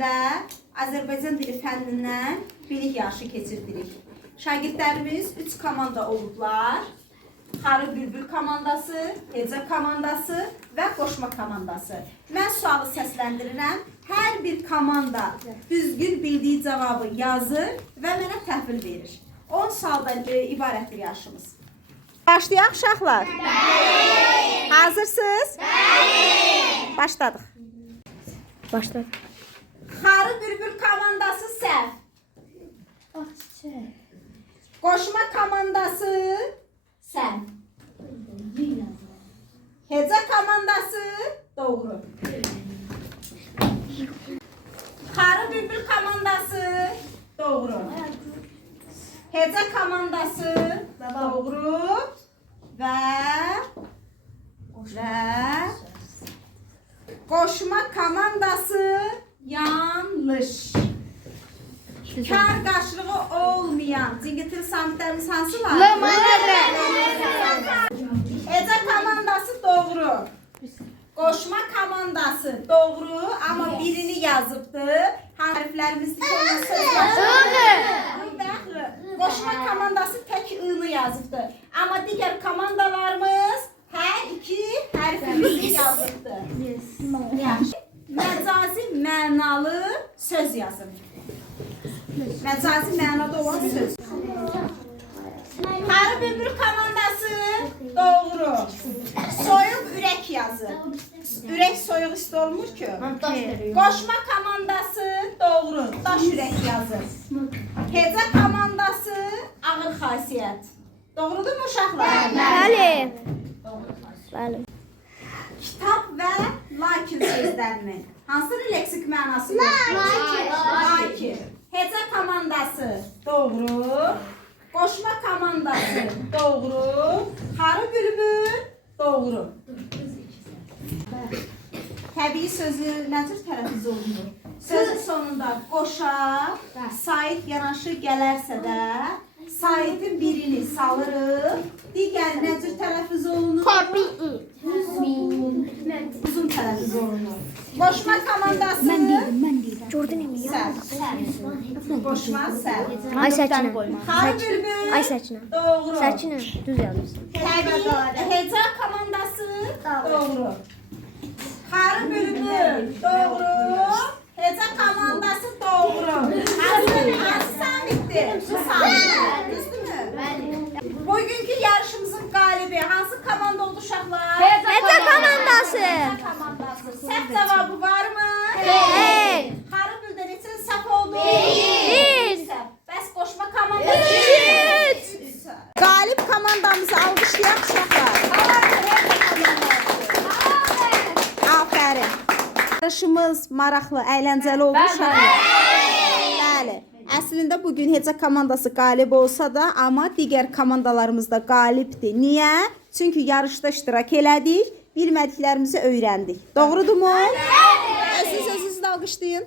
ilində Azərbaycan dili fənnindən bilik yarışı keçirdirik. Şagirdlərimiz 3 komanda olublar. Xarı bülbül komandası, heca komandası və qoşma komandası. Mən sualı səsləndirirəm. Hər bir komanda düzgün bildiyi cavabı yazır və mənə təhvil verir. 10 sualdan ibarətdir yarışımız. Başlayaq uşaqlar. Bəli. Hazırsınız? Bəli. Başladıq. Başladı. Xarı bülbül komandası səhv. Qoşma komandası sən. Heca komandası doğru. Xarı bülbül komandası doğru. Heca komandası doğru və qoşma komandası yanlış. Kar qarşılığı olmayan Cingiltili samitlərimiz hansılar? Heca komandası doğru. Qoşma komandası doğru, amma birini yazıbdı. Hərflərimizdə olan söz yazıbdı. Qoşma komandası tək ı-nı yazıbdı. Amma digər komandalarımız hər iki hərfimizi yazıbdı. Məcazi mənalı söz yazın. Məcazi mənada olan söz. Xarı bülbül komandası doğru. Soyuq ürək yazır. Ürək soyuq isti olmur ki. Qoşma komandası doğru. Daş ürək yazır. Heca komandası ağır xasiyyət. Doğrudur mu uşaqlar? Bəli. Bəli. Kitab və lakin sözlərinin hansının leksik mənası yoxdur? Lakin. Heca komandası doğru. Qoşma komandası doğru. Xarı bülbül doğru. Təbii sözü nəcür tələffüz olunur? Sözün sonunda qoşa, sait yanaşı gələrsə də saitin birini salırıq. Digər nəcür tələffüz olunur? Uzun tələffüz olunur. Qoşma komandası səl. Qoşma səl. Ay Səkinə. Xarı bülbül Ay Səkinə. doğru. Səkinə, düz yazmışsın. Təbii heca komandası doğru. Xarı bülbül doğru. Heca komandası doğru. Hansı samitdir? Bu samit. Düzdürmü? Bugünkü yarışımızın qalibi hansı komanda oldu uşaqlar? Heca komandası. Heca komandası. Səhv cavabı varmı? Hey. Xarı bülbül neçə səhv oldu? Bir. Bəs qoşma komandası? Üç. Qalib komandamızı alqışlayaq uşaqlar. Aferin. Yarışımız maraqlı, əyləncəli oldu uşaqlar. Bəli. Əslində bugün heca komandası qalib olsa da, amma digər komandalarımız da qalibdir. Niyə? Çünki yarışda iştirak elədik, bilmədiklərimizi öyrəndik. Doğrudurmu? Bəli. Siz özünüzü də alqışlayın.